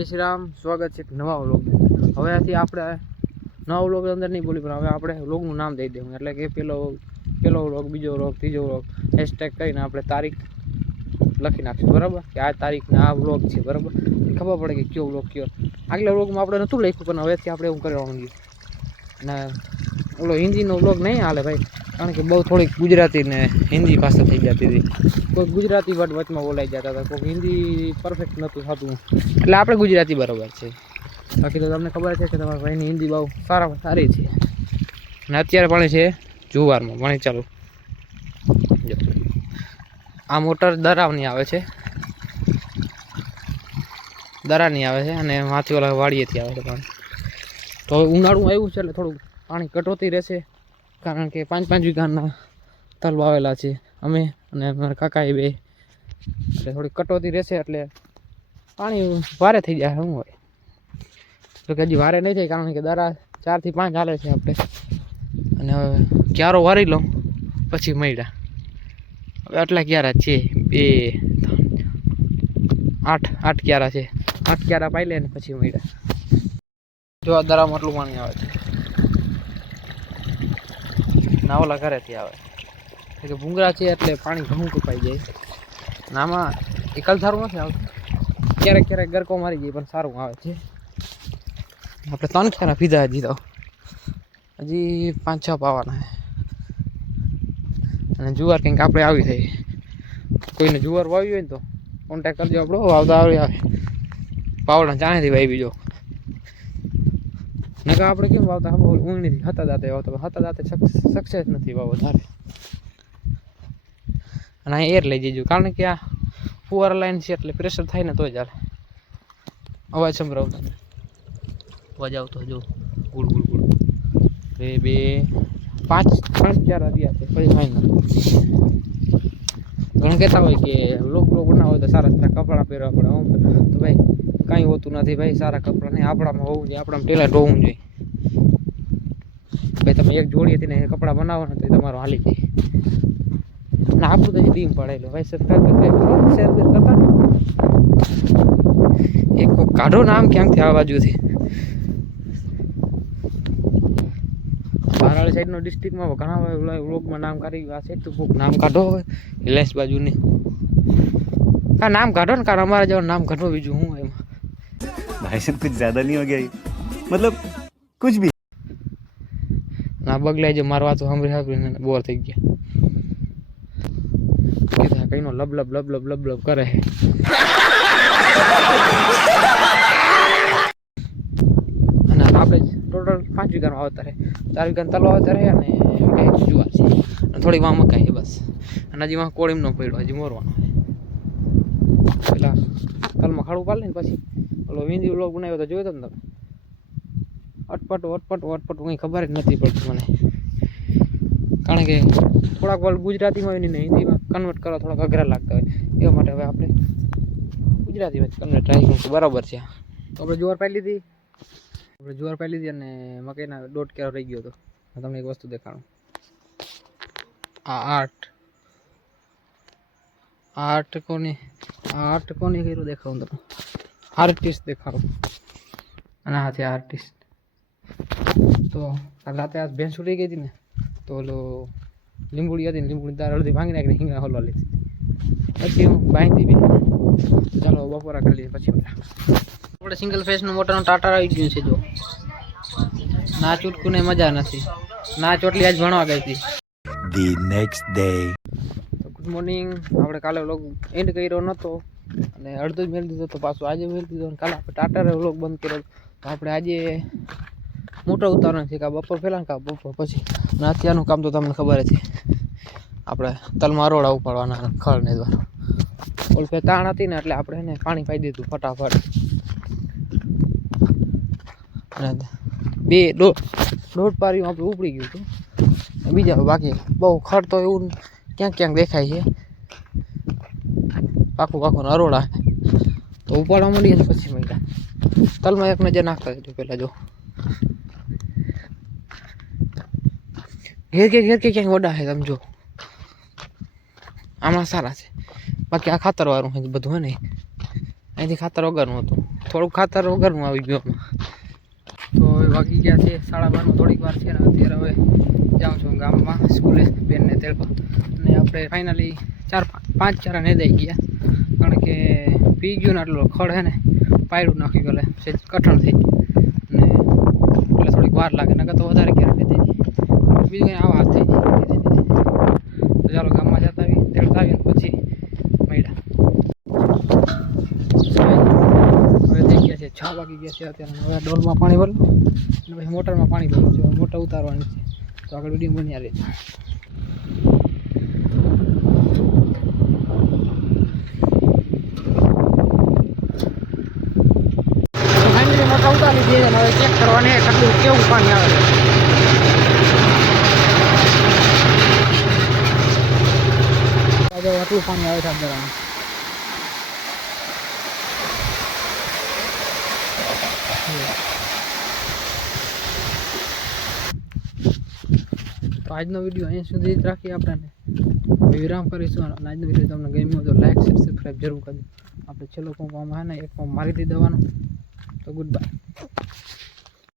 જય શ્રી રામ. સ્વાગત છે નવા વ્લોગની હવેથી આપણે નવા વ્લોગ અંદર નહીં બોલી, પણ હવે આપણે વ્લોગનું નામ દઈ દેવું. એટલે કે પેલો પેલો વ્લોગ, બીજો વ્લોગ, ત્રીજો વ્લોગ હેશટેગ કરીને આપણે તારીખ લખી નાખશું, બરાબર? કે આ તારીખને આ વ્લોગ છે, બરાબર? ખબર પડે કે કયો વ્લોગ કયો. આગલા વ્લોગમાં આપણે નહોતું લખ્યું, પણ હવેથી આપણે એવું કરવા માંગ્યું અને ઓલો હિન્દીનો વ્લોગ નહીં હાલે ભાઈ. કારણ કે બહુ થોડીક ગુજરાતી ને હિન્દી ભાષા થઈ જતી હતી. કોઈ ગુજરાતી વર્ડ વચમાં બોલાઈ જતા હતા. કોઈ હિન્દી પરફેક્ટ નહોતું થતું. એટલે આપણે ગુજરાતી બરાબર છે. બાકી તો તમને ખબર છે કે તમારા ભાઈની હિન્દી બહુ સારામાં સારી છે. અને અત્યારે પણ છે જુવારમાં. પણ ચાલુ. આ મોટર દરાવની આવે છે. દરાની આવે છે અને માથી ઓલા વાડીએથી આવે છે પાણી. તો હવે ઉનાળું આવ્યું છે એટલે થોડું પાણી કટોતી રહેશે. કારણ કે પાંચ પાંચ વીઘાના તલ વાવેલા છે, અમે અને મારા કાકાએ બે. એટલે થોડી કટોતી રહેશે એટલે પાણી ભારે થઈ જાય, શું હોય. તો કે હજી વારે નહીં થાય કારણ કે દરા ચારથી પાંચ હાલે છે આપણે. અને હવે ક્યારો વારી લઉં, પછી મળ્યા હવે આટલા ક્યારા છે, બે આઠ આઠ ક્યારા છે. આઠ ક્યારા પાઈ લે ને પછી મળ્યા જો આ દરામાં આટલું પાણી આવે છે. નાવલા ઘરેથી આવે. એટલે ભૂંગળા છે એટલે પાણી ઘણું કપાઈ જાય. અને આમાં એકલ સારું નથી આવતું. ક્યારેક ક્યારેક ગરકો મારી જાય, પણ સારું આવે છે. આપણે ત્રણ ખ્યાના પીધા હજી તો. હજી પાંચ છ પાવાના અને જુવાર કંઈક આપણે આવી થઈ. કોઈને જુવાર વાવી હોય ને તો કોન્ટેક કરજો આપણો. વાવતા આવી આવે. પાવડા જાણેથી વાવી બીજો નકા આપણે કેમ વાવતા? હા ઊંઘણીથી હતા દાંતે વાવતા હતા દાંતે સક્સેસ નથી વાવ વધારે અને આ એર લઈ જજો કારણ કે આ ફુવારા લાઈન છે એટલે પ્રેશર થાય ને તો જ હાલે અવાજ તમને અવાજ આવતો જો. Good good good. બે બે. પાંચ પાંચ ચાર આવ્યા છે પછી ફાઇનલ ઘણા કહેતા હોય કે લોક લોક બનાવો હોય તો સારા સારા કપડાં પહેરવા પડે આમ તો ભાઈ કાંઈ હોતું નથી ભાઈ, સારા કપડાં નહીં, આપણામાં હોવું જોઈએ, આપણામાં ટેલેન્ટ હોવું જોઈએ. ભાઈ, તમે એક જોડી હતી ને કપડાં બનાવો ને તો તમારો હાલી જાય. અને આપણું તો ડીમ પડાયેલું ભાઈ સબસ્ક્રાઈબ એક કાઢો નામ ક્યાંકથી આ બાજુથી. બારાળી સાઈડનો ડિસ્ટ્રિક્ટમાં ઘણા વ્લોગમાં નામ કાઢી આ સાઈડ તો કોઈક નામ કાઢો હવે, રિલાયન્સ બાજુની. હા નામ કાઢો ને, કારણ અમારે જવાનું નામ કાઢો બીજું, હું એમાં भाई साहब कुछ ज्यादा नहीं हो गया ये? मतलब कुछ भी ના બગલાઈ જો મારવા તો સાંભળી સાંભળીને બોર થઈ ગયા કીધા કઈનો લબ લબ લબ લબ લબ લબ કરે છે અને આપણે ટોટલ પાંચ વીઘાનો વાવતર છે ચાર વીઘાનો તલો વાવતર છે અને વીઘા જુવાર છે અને થોડી વાં મકાઈ છે બસ અને હજી વાં કોળીમનો પડ્યો હજી મોરવાનો છે પેલા તલમાં ખાડું પાડી ને પછી ઓલો વિંદી વ્લોગ બનાવ્યો તો જોયો તો ને તમે? અટપટ અટપટ અટપટ કંઈ ખબર જ નથી પડતી મને. કારણ કે થોડાક વર્ડ ગુજરાતીમાં હોય ને હિન્દીમાં કન્વર્ટ કરવા થોડાક અઘરા લાગતા હોય. એવા માટે હવે આપણે ગુજરાતીમાં કન્વર્ટ ટ્રાય કરીશું બરાબર છે આપણે જુવાર પાઈ લીધી. આપણે જુવાર પાઈ લીધી અને મકાઈના દોઢ કેરો રહી ગયો હતો. તમને એક વસ્તુ દેખાડું. આ આઠ. આઠ કોની આઠ કોની કર્યું દેખાડું તમને? આર્ટિસ્ટ દેખાડો. અને હાથે આર્ટિસ્ટ તો રાતે આ ભેંસ ઉડી ગઈ હતી ને તો ઓલો લીંબુડી હતી ને લીંબુડી તાર અડધી ભાંગી નાખીને હિંગા હલવા લીધી. પછી હું બાંધી બી ચાલો બપોરા કરી લઈએ પછી આપણે સિંગલ ફેસનું મોટાનું ટાટા આવી ગયું છે જો. ના ચૂટકું ને મજા નથી. ના ચોટલી આજ ભણવા ગઈ હતી. The next day good morning આપણે કાલે વ્લોગ એન્ડ કર્યો નહોતો અને અડધો જ મેળ દીધો તો પાછું આજે મેળ દીધો અને કાલે આપણે ટાટારે વ્લોગ બંધ કર્યો તો આપણે આજે મોટો ઉતારણ છે કાં બપોર પહેલાં કાં બપોર પછી. અને અત્યારનું કામ તો તમને ખબર છે. આપણે તલમાં રોડા ઉપાડવાના ખળ ને દ્વારા. ઓલ ફેર તાણ હતી ને એટલે આપણે એને પાણી પાઈ દીધું ફટાફટ. અને બે દોઢ દોઢ પારીમાં આપણે ઉપડી ગયું હતું. બીજા બાકી બહુ ખડ તો એવું ક્યાંક ક્યાંક દેખાય છે. પાકું પાકું અરોડા તો ઉપાડવા મળીએ ને પછી મળ્યા તલમાં એક નજર નાખતા જજો પહેલાં જો. ઘેર ઘેર ઘેર કે ક્યાંક વડા છે તમે જો. આમાં સારા છે. બાકી આ ખાતરવાળું છે બધું હે ને? અહીંથી ખાતર વગરનું હતું. થોડુંક ખાતર વગરનું આવી ગયું આમાં. તો હવે વાગી ગયા છે સાડા બારમાં થોડીક વાર છે ને અત્યારે હવે જાઉં છું ગામમાં સ્કૂલે બેનને તેડવા. અને આપણે ફાઇનલી ચાર પાંચ ચારા ને દઈ ગયા. કારણ કે પી ગયું ને આટલું ખડ હે ને પાયડું નાખી ગયેલે છે કઠણ થઈ ગયું. ને એટલે થોડીક વાર લાગે, નકર તો વધારે ગેરંટી થઈ જાય બીજું કંઈ આવા થઈ જાય તો ચાલો ગામમાં જતા આવી તેડતા આવીએ ને પછી મળ્યા. હવે થઈ ગયા છે છ વાગી ગયા છે અત્યારે. હવે ડોલમાં પાણી ભરલું અને પછી મોટરમાં પાણી ભરવું છે. મોટર ઉતારવાની છે. તો આગળ વીડિયો બન્યા રહેજો ફાઇનલી મોટર અને હવે ચેક કરવાની કેટલું કેવું પાણી આવે. આટલું પાણી આવે છે અંદરમાં તો આજનો વીડિયો અહીં સુધી જ રાખીએ આપણે વિરામ કરીશું અને આજનો વીડિયો તમને ગમ્યો તો લાઈક સબસ્ક્રાઈબ જરૂર કરજો આપણે છેલ્લો કોમ આમાં હે ને, એક કોમ મારી દેવાનો. તો ગુડ બાય